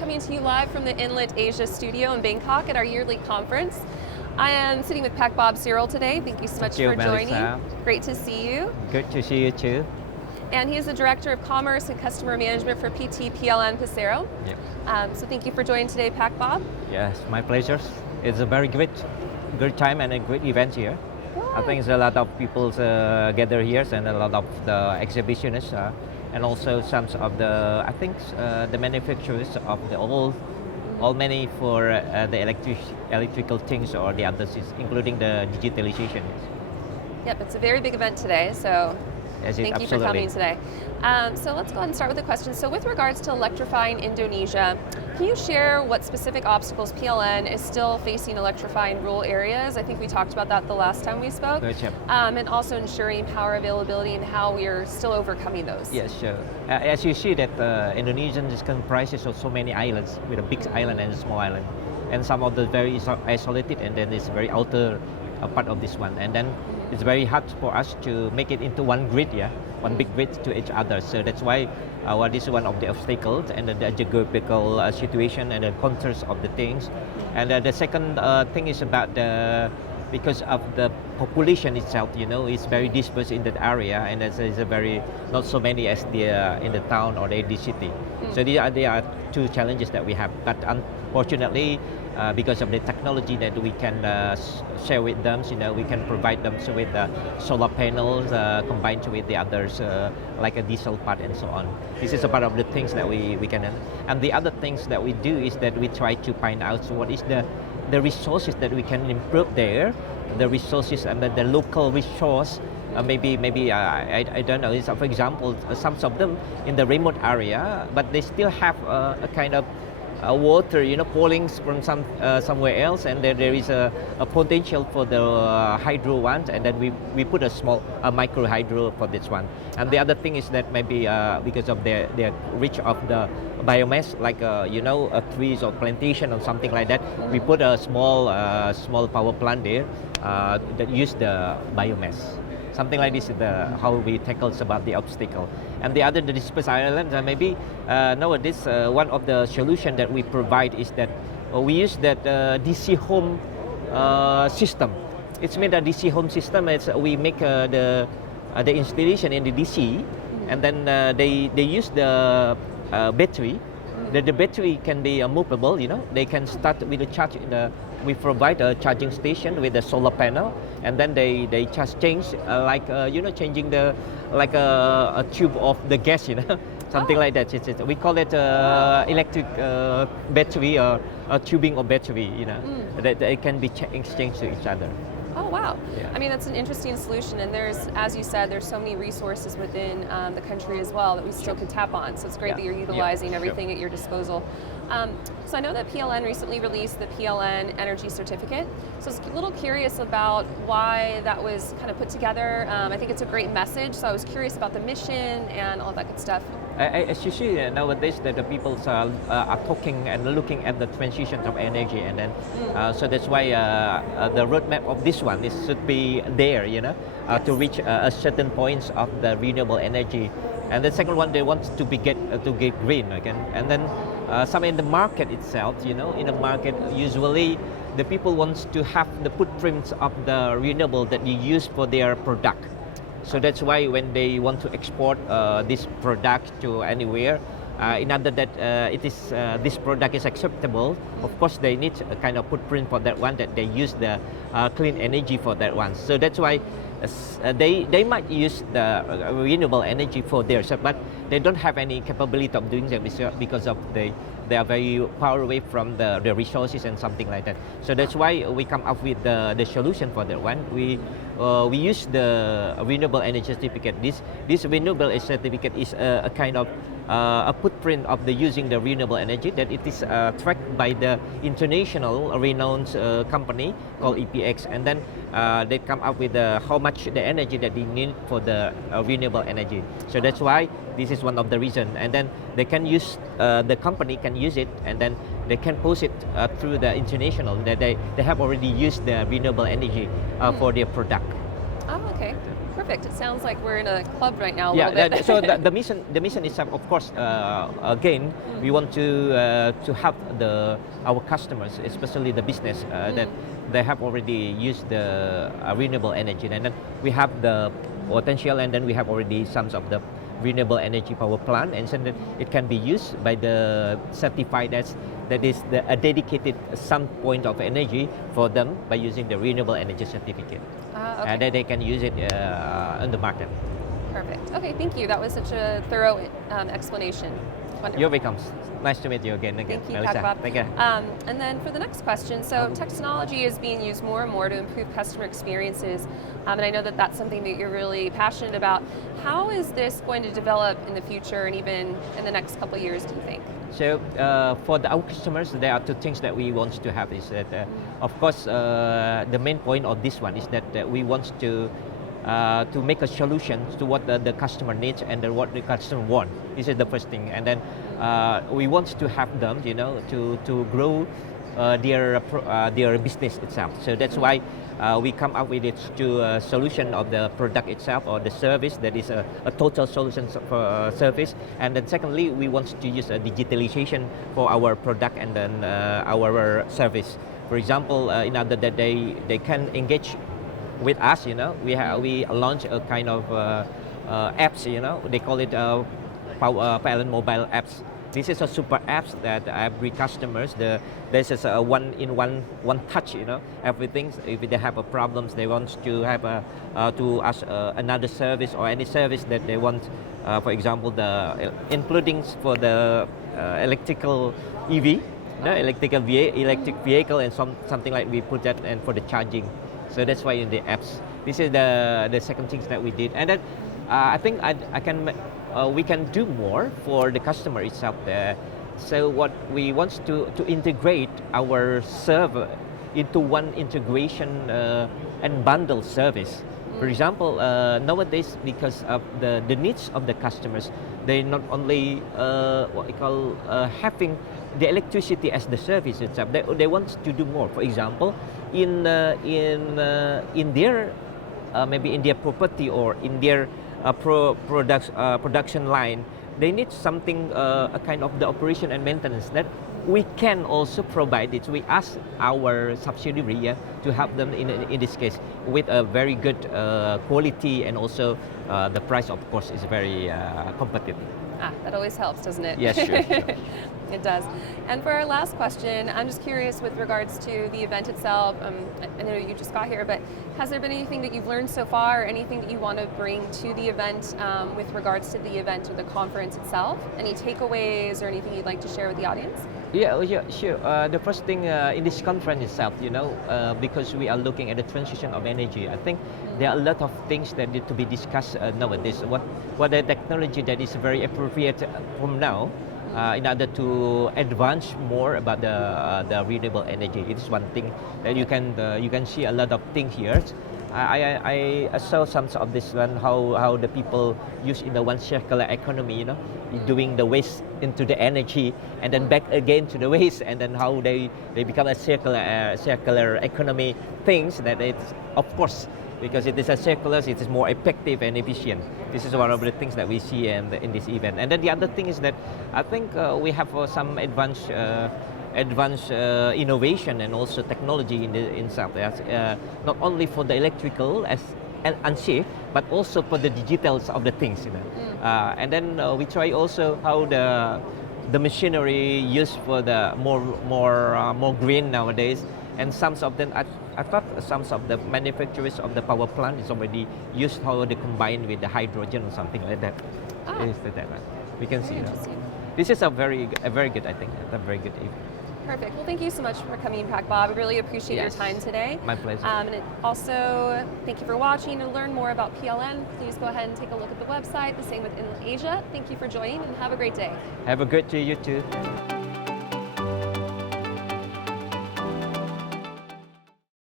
coming to you live from the Enlit Asia studio in Bangkok at our yearly conference. I am sitting with Pak Bob Saril today. Thank you so much for joining. Great to see you. Good to see you too. And he is the Director of Commerce and Customer Management for PT PLN Pasero. Yep. So thank you for joining today, Pak Bob. Yes, my pleasure. It's a very good time and a great event here. I think there's a lot of people gather here and a lot of the exhibitionists and also some of the, I think the manufacturers of the all many for the electrical things or the others, including the digitalization. Yep, it's a very big event today, so thank you for coming today. So let's go ahead and start with the question. So with regards to electrifying Indonesia, can you share what specific obstacles PLN is still facing electrifying rural areas? I think we talked about that the last time we spoke. Gotcha. And also ensuring power availability and how we are still overcoming those. Yes, sure. As you see that Indonesian is comprises of so many islands, with a big island and a small island. And some of the very isolated, and then it's very outer part of this one. And then it's very hard for us to make it into one grid, one big grid to each other. So that's why this is one of the obstacles, and the geographical situation and the contours of the things. And the second thing is about because of the population itself, it's very dispersed in that area, and there's a very not so many as in the town or the city. So there are two challenges that we have. But unfortunately, because of the technology that we can share with them, we can provide them with solar panels combined with the others, like a diesel part and so on. This is a part of the things that we can. And the other things that we do is that we try to find out what is the resources that we can improve there, the resources and the local resource. Maybe I don't know. For example, some of them in the remote area, but they still have a kind of water, pouring from somewhere else, and there is a potential for the hydro ones, and then we put a micro hydro for this one. And the other thing is that maybe because of their reach of the biomass, like a trees or plantation or something like that, we put a small power plant there that use the biomass. Something like this is how we tackle about the obstacle. And the other, the dispersed islands, maybe nowadays one of the solution that we provide is that we use that DC home system. It's made a DC home system. We make the installation in the DC, and then they use the battery. The battery can be movable, They can start with a charge we provide a charging station with a solar panel, and then they change like changing like a tube of the gas, something like that. We call it electric battery or tubing of battery, that it can be exchanged to each other. Oh, wow. Yeah. I mean, that's an interesting solution. And there's, as you said, there's so many resources within the country as well that we still could tap on. So it's great that you're utilizing everything at your disposal. So I know that PLN recently released the PLN Energy Certificate. So I was a little curious about why that was kind of put together. I think it's a great message. So I was curious about the mission and all that good stuff. As you see nowadays, that the people are talking and looking at the transition of energy, and then so that's why the roadmap of this one should be there, to reach a certain points of the renewable energy. And the second one, they want to get green again. And then some in the market itself, in the market usually the people wants to have the footprints of the renewable that you use for their product. So that's why when they want to export this product to anywhere, in order that this product is acceptable, of course they need a kind of footprint for that one, that they use the clean energy for that one. So that's why they might use the renewable energy for theirs, but they don't have any capability of doing that because of they are very far away from the resources and something like that. So that's why we come up with the solution for that one. We use the renewable energy certificate. This renewable certificate is a kind of a footprint of using the renewable energy, that it is tracked by the international renowned company called EPX, and then they come up with how much the energy that they need for the renewable energy. So that's why this is one of the reasons. And then they can use, the company can use it, and then they can post it through the international, that they have already used the renewable energy for their product. Oh, okay. Perfect. It sounds like we're in a club right now a Yeah, little bit. so the mission itself, of course, again, we want to help our customers, especially the business, that they have already used the renewable energy, and then we have the potential, and then we have already some of the renewable energy power plant, and so that it can be used by the certified as that is a dedicated some point of energy for them by using the renewable energy certificate, Okay. and then they can use it on the market. Perfect. Okay, thank you. That was such a thorough explanation. Wonderful. You're welcome. Nice to meet you again. Thank you, Melissa. Pak Bob. Thank you. And then for the next question, so technology is being used more and more to improve customer experiences, and I know that that's something that you're really passionate about. How is this going to develop in the future and even in the next couple of years, do you think? So for our customers, there are two things that we want to have. Is that, of course, the main point of this one is that we want to make a solution to what the customer needs and what the customer wants. This is the first thing, and then we want to have them, to grow their business itself. So that's why we come up with it to a solution of the product itself or the service that is a total solution for service. And then secondly, we want to use a digitalization for our product and then our service. For example, in order that they can engage with us, we launch a kind of apps, they call it PLN mobile apps. This is a super apps that every customers, this is a one touch, everything. If they have a problems, they want to have to ask another service or any service that they want. For example, including for the electrical EV, electric vehicle, and something like we put that and for the charging. So that's why in the apps. This is the second things that we did, and then I think we can do more for the customer itself. So what we want to integrate our server into one integration and bundle service. For example, nowadays, because of the needs of the customers, they not only what we call having the electricity as the service itself. They want to do more. For example, in their maybe in their property or in their production line, they need something, a kind of the operation and maintenance that we can also provide it. We ask our subsidiary to help them in this case with a very good quality, and also the price, of course, is very competitive. That always helps, doesn't it? Yes, sure. It does. And for our last question, I'm just curious with regards to the event itself. I know you just got here, but has there been anything that you've learned so far, or anything that you want to bring to the event with regards to the event or the conference itself? Any takeaways or anything you'd like to share with the audience? Yeah, sure. The first thing in this conference itself, because we are looking at the transition of energy, I think there are a lot of things that need to be discussed nowadays. What the technology that is very appropriate from now in order to advance more about the renewable energy. It is one thing that you can see a lot of things here. I saw some of this one, how the people use in the one circular economy, doing the waste into the energy and then back again to the waste, and then how they become a circular economy things that it's, of course, because it is a circular, it is more effective and efficient. This is one of the things that we see in this event. And then the other thing is that I think we have some advanced innovation and also technology in South Asia, not only for the electrical as unsafe, but also for the digitals of the things. And then we try also how the machinery used for the more green nowadays. And some of them, I thought some of the manufacturers of the power plant is already used how they combine with the hydrogen or something like that. We can see. This is a very good, I think, a very good event. Perfect. Well, thank you so much for coming, Pak Bob. I really appreciate your time today. My pleasure. And also, thank you for watching. To learn more about PLN, please go ahead and take a look at the website. The same with Indonesia. Thank you for joining, and have a great day. Have a great day, you too.